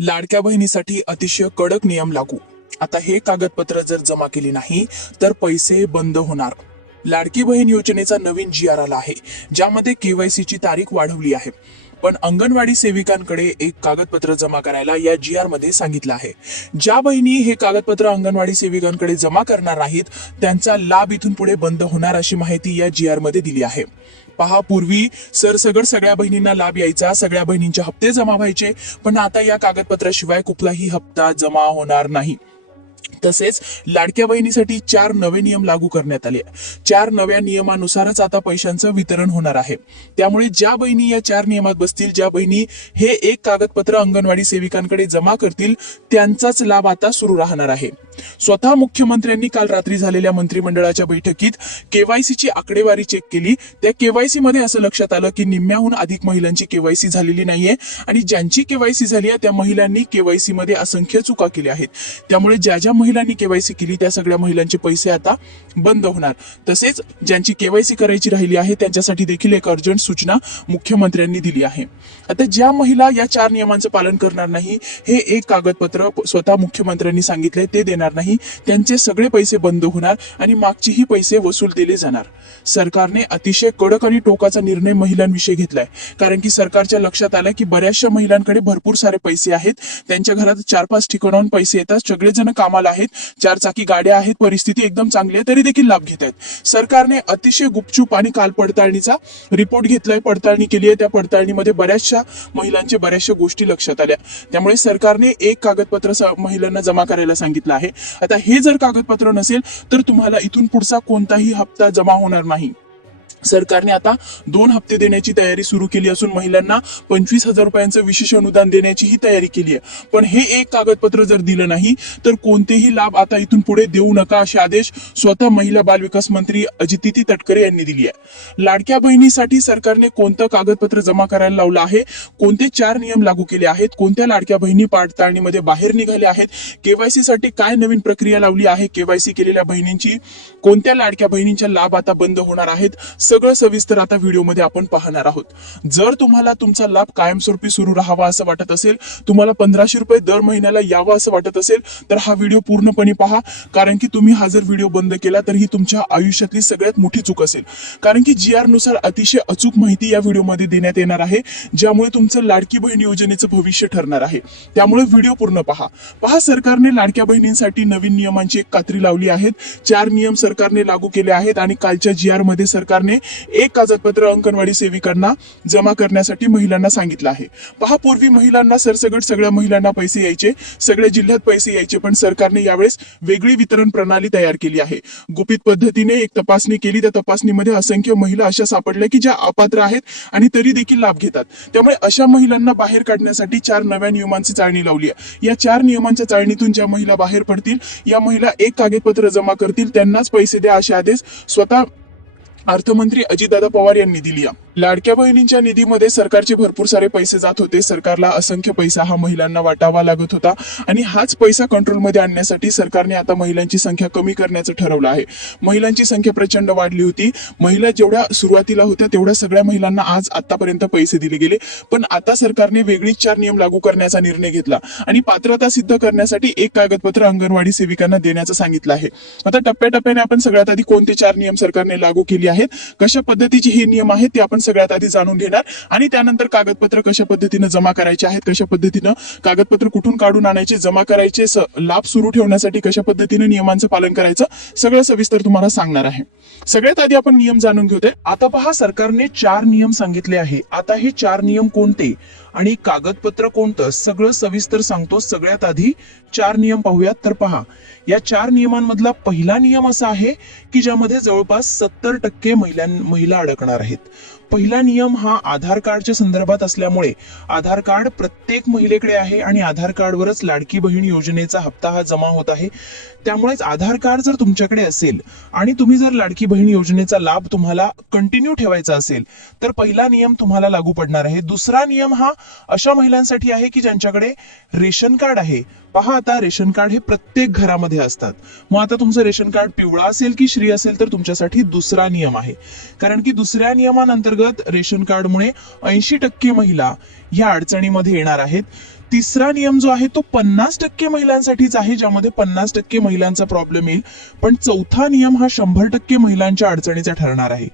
लाडक्या बहिणीसाठी अतिशय कडक नियम लागू. आता हे कागदपत्र जर जमा केली नाही तर पैसे बंद होणार. लाडकी बहीण योजनेचा नवीन जी आर आला आहे ज्यामध्ये केवायसी ची तारीख वाढवली आहे. पण अंगणवाडी सेविकांकडे एक कागदपत्र जमा करायला या जी आरमध्ये सांगितलं आहे. ज्या बहिणी हे कागदपत्र अंगणवाडी सेविकांकडे जमा करणार नाहीत त्यांचा लाभ इथून पुढे बंद होणार अशी माहिती या जी आरमध्ये दिली आहे. पहा पूर्वी सरसगट सगळ्या बहिणींना लाभ यायचा सगळ्या बहिणींचे हप्ते जमा व्हायचे पण आता या कागदपत्राशिवाय कुठलाही हप्ता जमा होणार नाही. तसेच लाडक्या बहिणीसाठी चार नवे नियम लागू करण्यात आले. चार नव्या नियमानुसारच आता पैशांचं वितरण होणार आहे. त्यामुळे ज्या बहिणी या चार नियमात बसतील ज्या बहिणी हे एक कागदपत्र अंगणवाडी सेविकांकडे जमा करतील त्यांचाच लाभ आता सुरू राहणार आहे. स्वतः मुख्यमंत्र्यांनी काल रात्री झालेल्या मंत्रिमंडळाच्या बैठकीत केवायसी ची आकडेवारी चेक केली. त्या केवायसी मध्ये असं लक्षात आलं की निम्म्याहून अधिक महिलांची केवायसी झालेली नाहीये आणि ज्यांची केवायसी झाली आहे त्या महिलांनी केवायसी मध्ये असंख्य चुका केल्या आहेत. त्यामुळे ज्या ज्या महिलांनी केवायसी केली त्या सगळ्या महिलांचे पैसे आता बंद होणार. तसेच ज्यांची केवायसी करायची राहिली आहे त्यांच्यासाठी देखील एक अर्जंट सूचना मुख्यमंत्र्यांनी दिली आहे. आता ज्या महिला या चार नियमांचं पालन करणार नाही हे एक कागदपत्र स्वतः मुख्यमंत्र्यांनी सांगितले ते देणार नाही त्यांचे सगळे पैसे बंद होणार आणि मागचेही पैसे वसूल दिले जाणार. सरकारने अतिशय कडक आणि टोकाचा निर्णय महिलांविषयी घेतलाय. कारण की सरकारच्या लक्षात आलं की बऱ्याचशा महिलांकडे भरपूर सारे पैसे आहेत. त्यांच्या घरात चार पाच ठिकाणाहून पैसे येतात. सगळेजण कामाला आहेत. चार चाकी गाड्या आहेत. परिस्थिती एकदम चांगली आहे. तरी देखील लाभ घेत आहेत सरकारने अतिशय गुपचूप आणि काल पडताळणीचा रिपोर्ट घेतलाय. पडताळणी केली आहे. त्या पडताळणीमध्ये बऱ्याचशा महिलांच्या बऱ्याचशा गोष्टी लक्षात आल्या. त्यामुळे सरकारने एक कागदपत्र महिलांना जमा करायला सांगितलं आहे. आता हे जर कागदपत्र नसेल तर तुम्हाला इथून पुढचा कोणताही हप्ता जमा होणार नाही. सरकारने आता दोन हप्ते देण्याची तयारी सुरू केली असून महिलांना पंचवीस हजार रुपयांचं विशेष अनुदान देण्याची ही तयारी केली आहे. पण हे एक कागदपत्र जर दिलं नाही तर कोणतेही लाभ आता इथून पुढे देऊ नका असे आदेश स्वतः महिला बाल विकास मंत्री अजिती तटकरे यांनी दिली आहे. लाडक्या बहिणीसाठी सरकारने कोणतं कागदपत्र जमा करायला लावलं आहे कोणते चार नियम लागू केले आहेत कोणत्या लाडक्या बहिणी पाडताळणीमध्ये बाहेर निघाल्या आहेत केवायसी साठी काय नवीन प्रक्रिया लावली आहे केवायसी केलेल्या बहिणींची कोणत्या लाडक्या बहिणींच्या लाभ आता बंद होणार आहेत सगळं सविस्तर आता व्हिडिओमध्ये आपण पाहणार आहोत. जर तुम्हाला तुमचा लाभ कायमस्वरूपी सुरू राहावा असं वाटत असेल तुम्हाला पंधराशे रुपये दर महिन्याला यावं असं वाटत असेल तर हा व्हिडिओ पूर्णपणे पहा. कारण की तुम्ही हा जर व्हिडिओ बंद केला तर ही तुमच्या आयुष्यातली सगळ्यात मोठी चूक असेल. कारण की जी आरनुसार अतिशय अचूक माहिती या व्हिडिओमध्ये देण्यात येणार आहे ज्यामुळे तुमचं लाडकी बहीण योजनेचं भविष्य ठरणार आहे. त्यामुळे व्हिडिओ पूर्ण पहा. पहा सरकारने लाडक्या बहिणींसाठी नवीन नियमांची एक कात्री लावली आहेत. चार नियम सरकारने लागू केले आहेत आणि कालच्या जी आरमध्ये सरकारने एक कागदपत्र अंगणवाडी सेविकांना जमा करण्यासाठी महिलांना सांगितलं आहे. पहा पूर्वी महिलांना सरसगट सगळ्या महिलांना पैसे यायचे सगळ्या जिल्ह्यात पैसे यायचे पण सरकारने यावेळेस वेगळी वितरण प्रणाली तयार केली आहे. गुपित पद्धतीने एक तपासणी केली त्या तपासणीमध्ये असंख्य महिला अशा सापडल्या की ज्या अपात्र आहेत आणि तरी देखील लाभ घेतात. त्यामुळे अशा महिलांना बाहेर काढण्यासाठी चार नव्या नियमांची चाळणी लावली आहे. या चार नियमांच्या चाळणीतून ज्या महिला बाहेर पडतील या महिला एक कागदपत्र जमा करतील त्यांनाच पैसे द्या असे आदेश स्वतः अर्थमंत्री अजितदादा पवार यांनी दिली आहे. लाडक्या बहिणींच्या निधीमध्ये सरकारचे भरपूर सारे पैसे जात होते. सरकारला असंख्य पैसा हा महिलांना वाटावा लागत होता आणि हाच पैसा कंट्रोलमध्ये आणण्यासाठी सरकारने आता महिलांची संख्या कमी करण्याचं ठरवलं आहे. महिलांची संख्या प्रचंड वाढली होती. महिला जेवढ्या सुरुवातीला होत्या तेवढ्या सगळ्या महिलांना आज आतापर्यंत पैसे दिले गेले. पण आता सरकारने वेगळीच चार नियम लागू करण्याचा निर्णय घेतला आणि पात्रता सिद्ध करण्यासाठी एक कागदपत्र अंगणवाडी सेविकांना देण्याचं सांगितलं आहे. आता टप्प्याटप्प्याने आपण सगळ्यात आधी कोणते चार नियम सरकारने लागू केले आहेत? कशा पद्धतीचे हे नियम आहेत ते आपण सगळ्यात आधी जाणून घेणार. आणि त्यानंतर कागदपत्र कशा पद्धतीनं जमा करायचे आहेत कशा पद्धतीनं कागदपत्र कुठून काढून आणायचे जमा करायचे लाभ सुरू ठेवण्यासाठी कशा पद्धतीनं नियमांचं पालन करायचं सगळं सविस्तर तुम्हाला सांगणार आहे. सगळ्यात आधी आपण नियम जाणून घेऊ आता पहा सरकारने चार नियम सांगितले आहे. आता हे चार नियम कोणते? आणि कागदपत्र कोणतं? सगळं सविस्तर सांगतो. सगळ्यात आधी चार नियम पाहूयात. तर पहा या चार नियमांमधला पहिला नियम असा आहे की ज्यामध्ये जवळपास सत्तर टक्के महिला महिला अडकणार आहेत. पहिला नियम हा आधार कार्डच्या संदर्भात असल्यामुळे आधार कार्ड प्रत्येक महिलेकडे आहे आणि आधार कार्डवरच लाडकी बहीण योजनेचा हप्ता हा जमा होत आहे. त्यामुळेच आधार कार्ड जर तुमच्याकडे असेल आणि तुम्ही जर लाडकी बहीण योजनेचा लाभ तुम्हाला कंटिन्यू ठेवायचा असेल तर पहिला नियम तुम्हाला लागू पडणार आहे. दुसरा नियम हा अशा महिलांसाठी आहे की ज्यांच्याकडे रेशन कार्ड आहे. पहा आता रेशन कार्ड हे प्रत्येक घरामध्ये असतात. मग आता तुमचं रेशन कार्ड पिवळा असेल की श्री असेल तर तुमच्यासाठी दुसरा नियम आहे. कारण की दुसऱ्या नियमांतर्गत रेशन कार्डमुळे ऐंशी टक्के महिला ह्या अडचणीमध्ये येणार आहेत. तिसरा नियम जो आहे तो पन्नास टक्के महिलांसाठीच आहे ज्यामध्ये पन्नास टक्के महिलांचा प्रॉब्लेम येईल. पण चौथा नियम हा शंभर टक्के महिलांच्या अडचणीचा ठरणार आहे.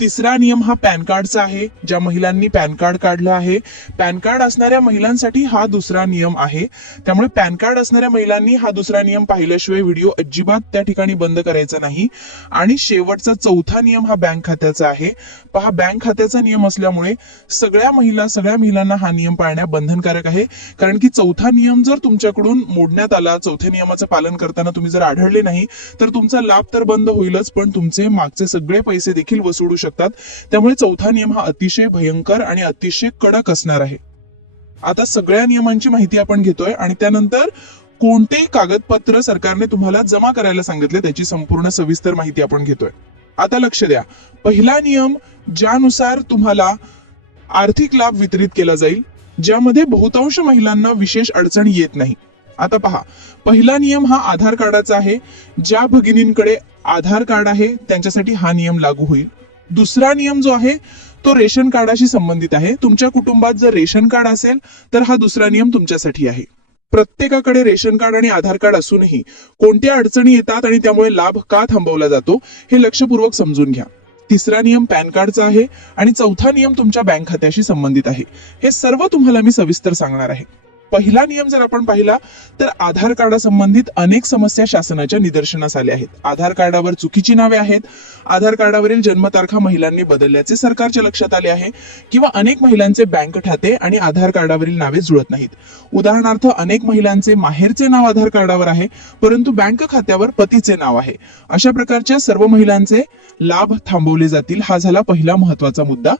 तिसरा नियम हा पॅन कार्डचा आहे ज्या महिलांनी पॅन कार्ड काढलं आहे. पॅन कार्ड असणाऱ्या महिलांसाठी हा दुसरा नियम आहे. त्यामुळे पॅन कार्ड असणाऱ्या महिलांनी हा दुसरा नियम पाहिल्याशिवाय व्हिडिओ अजिबात त्या ठिकाणी बंद करायचा नाही. आणि शेवटचा चौथा नियम हा बँक खात्याचा आहे. पहा बँक खात्याचा नियम असल्यामुळे सगळ्या महिला सगळ्या महिलांना हा नियम पाळण्या बंधनकारक आहे. कारण की चौथा नियम जर तुमच्याकडून मोडण्यात आला चौथ्या नियमाचं पालन करताना तुम्ही जर आढळले नाही तर तुमचा लाभ तर बंद होईलच पण तुमचे मागचे सगळे पैसे देखील वसुडू शकतात. त्यामुळे चौथा नियम हा अतिशय भयंकर आणि अतिशय कडक असणार आहे. आता सगळ्या नियमांची माहिती आपण घेतोय आणि त्यानंतर कोणते कागदपत्र सरकारने तुम्हाला जमा करायला सांगितले त्याची संपूर्ण सविस्तर माहिती आपण घेतोय. आता लक्ष द्या. पहिला नियम ज्यानुसार तुम्हाला आर्थिक लाभ वितरित केला जाईल ज्यामध्ये बहुतांश महिलांना विशेष अडचण येत नाही. आता पहा. पहिला नियम हा आधार कार्डाचा आहे. ज्या भगिनींकडे आधार कार्ड आहे त्यांच्यासाठी हा नियम लागू होईल. दुसरा नियम जो आहे तो रेशन कार्डाशी संबंधित आहे. तुमच्या कुटुंबात जर रेशन कार्ड असेल तर हा दुसरा नियम तुमच्यासाठी आहे. प्रत्येकाकडे रेशन कार्ड आणि आधार कार्ड असूनही कोणत्या अडचणी येतात आणि त्यामुळे लाभ का थांबवला जातो हे लक्षपूर्वक समजून घ्या. तिसरा नियम पॅन कार्डचा आहे आणि चौथा नियम तुमच्या बँक खात्याशी संबंधित आहे. हे सर्व तुम्हाला मी सविस्तर सांगणार आहे. पहिला नियम जर आपण पाहिला तर आधार कार्डासंबंधित अनेक समस्या शासनाच्या निदर्शनास आल्या आहेत. आधार कार्डावर चुकीची नावे आहेत. आधार कार्डावरील जन्मतारखा महिलांनी बदलल्याचे सरकारच्या लक्षात आले आहे किंवा अनेक महिलांचे बँक खाते आणि आधार कार्डावरील नावे जुळत नाहीत. उदाहरणार्थ अनेक महिलांचे माहेरचे नाव आधार कार्डावर आहे परंतु बँक खात्यावर पतीचे नाव आहे. अशा प्रकारच्या सर्व महिलांचे लाभ थांबवले जातील हा झाला पहिला महत्त्वाचा मुद्दा.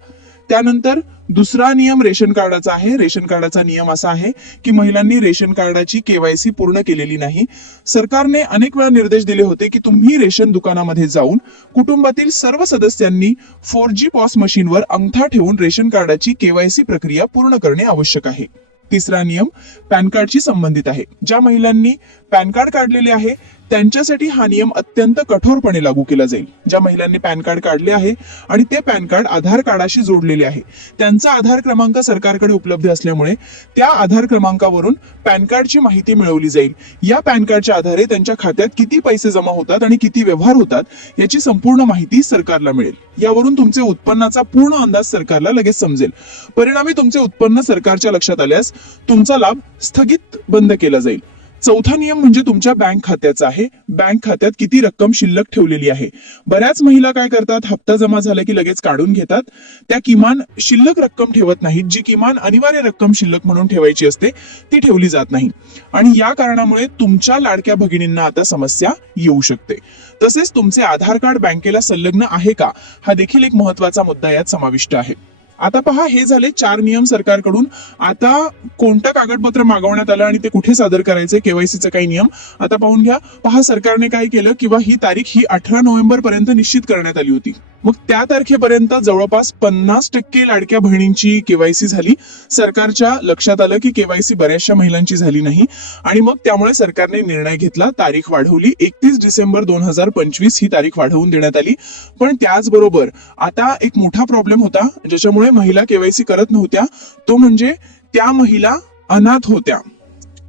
त्यानंतर दुसरा नियम रेशन कार्डाचा आहे. रेशन कार्डाचा नियम असा आहे की महिलांनी रेशन कार्डाची केवायसी पूर्ण केलेली नाही. सरकारने अनेक वेळा निर्देश दिले होते की तुम्ही रेशन दुकानामध्ये जाऊन कुटुंबातील सर्व सदस्यांनी फोर जी पॉस मशीनवर अंगठा ठेवून रेशन कार्डाची केवायसी प्रक्रिया पूर्ण करणे आवश्यक आहे. तिसरा नियम पॅन कार्डशी संबंधित आहे. ज्या महिलांनी पॅन कार्ड काढलेले आहे त्यांच्यासाठी हा नियम अत्यंत कठोरपणे लागू केला जाईल. ज्या महिलांनी पॅन कार्ड काढले आहे आणि ते पॅन कार्ड आधार कार्डाशी जोडलेले आहे. त्यांचा आधार क्रमांक सरकारकडे उपलब्ध असल्यामुळे त्या आधार क्रमांकावरून पॅन कार्डची माहिती मिळवली जाईल. या पॅन कार्डच्या आधारे त्यांच्या खात्यात किती पैसे जमा होतात आणि किती व्यवहार होतात याची संपूर्ण माहिती सरकारला मिळेल. यावरून तुमचे उत्पन्नाचा पूर्ण अंदाज सरकारला लगेच समजेल. परिणामी तुमचे उत्पन्न सरकारच्या लक्षात आल्यास तुमचा लाभ स्थगित बंद केला जाईल. चौथा नियम म्हणजे तुमच्या बँक खात्याचा आहे. बँक खात्यात किती रक्कम शिल्लक ठेवलेली आहे? बऱ्याच महिला काय करतात? हप्ता जमा झाला की लगेच काढून घेतात. त्या किमान शिल्लक रक्कम ठेवत नाहीत. जी किमान अनिवार्य रक्कम शिल्लक म्हणून ठेवायची असते ती ठेवली जात नाही. आणि या कारणामुळे तुमच्या लाडक्या भगिनींना आता समस्या येऊ शकते. तसेच तुमचे आधार कार्ड बँकेला संलग्न आहे का? हा देखील एक महत्त्वाचा मुद्दा यात समाविष्ट आहे. आता पहा हे झाले चार नियम सरकारकडून. आता कोणतं कागदपत्र मागवण्यात आलं आणि ते कुठे सादर करायचे? केवायसीचं काही नियम आता पाहून घ्या. पहा सरकारने काय केलं किंवा ही तारीख ही अठरा नोव्हेंबर पर्यंत निश्चित करण्यात आली होती. मग त्या तारखेपर्यंत जवळपास पन्नास टक्के लाडक्या बहिणींची केवायसी झाली. सरकारच्या लक्षात आलं की केवायसी बऱ्याचशा महिलांची झाली नाही. आणि मग त्यामुळे सरकारने निर्णय घेतला तारीख वाढवली. एकतीस डिसेंबर दोन हजार पंचवीस ही तारीख वाढवून देण्यात आली. पण त्याचबरोबर आता एक मोठा प्रॉब्लेम होता ज्याच्यामुळे महिला केवायसी करत नव्हत्या. तो म्हणजे त्या महिला अनाथ होत्या.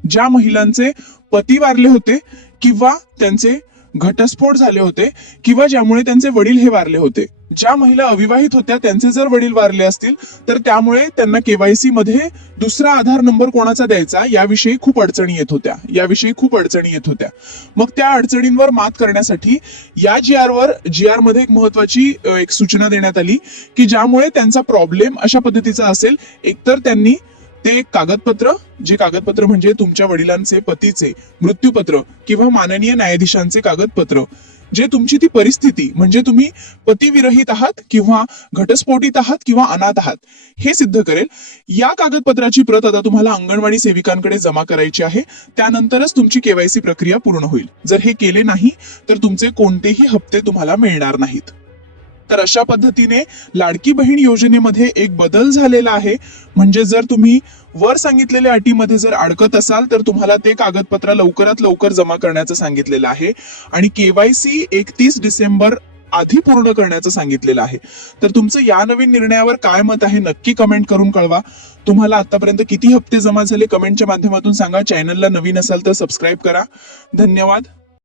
ज्या महिलांचे पती वारले होते किंवा त्यांचे घटस्फोट झाले होते किंवा ज्यामुळे त्यांचे वडील हे वारले होते. ज्या महिला अविवाहित होत्या त्यांचे जर वडील वारले असतील तर त्यामुळे त्यांना केवायसी मध्ये दुसरा आधार नंबर कोणाचा द्यायचा याविषयी खूप अडचणी येत होत्या. याविषयी खूप अडचणी येत होत्या. मग त्या अडचणींवर मात करण्यासाठी या जी आर वर जी आरमध्ये एक महत्वाची एक सूचना देण्यात आली की ज्यामुळे त्यांचा प्रॉब्लेम अशा पद्धतीचा असेल एकतर त्यांनी ते एक कागदपत्र जे कागदपत्र म्हणजे तुमच्या वडिलांचे पतीचे मृत्यूपत्र किंवा माननीय न्यायाधीशांचे कागदपत्र जे तुमची ती परिस्थिती म्हणजे तुम्ही पतिविरहित आहात किंवा घटस्फोटित आहात किंवा अनाथ आहात हे सिद्ध करेल. या कागदपत्राची प्रत आता तुम्हाला अंगणवाडी सेविकांकडे जमा करायची आहे. त्यानंतरच तुमची केवायसी प्रक्रिया पूर्ण होईल. जर हे केले नाही तर तुमचे कोणतेही हप्ते तुम्हाला मिळणार नाहीत. तर अशा पद्धतीने लाडकी बहीण योजनेमध्ये एक बदल झालेला आहे. म्हणजे जर तुम्ही वर सांगितलेल्या अटीमध्ये जर अडकत असाल तर तुम्हाला ते कागदपत्र लवकरात लवकर जमा करण्याचं सांगितलेलं आहे. आणि केवायसी एकतीस डिसेंबर आधी पूर्ण करण्याचं सांगितलेलं आहे. तर तुमचं या नवीन निर्णयावर काय मत आहे नक्की कमेंट करून कळवा. तुम्हाला आतापर्यंत किती हप्ते जमा झाले कमेंटच्या माध्यमातून सांगा. चॅनलला नवीन असाल तर सबस्क्राईब करा. धन्यवाद.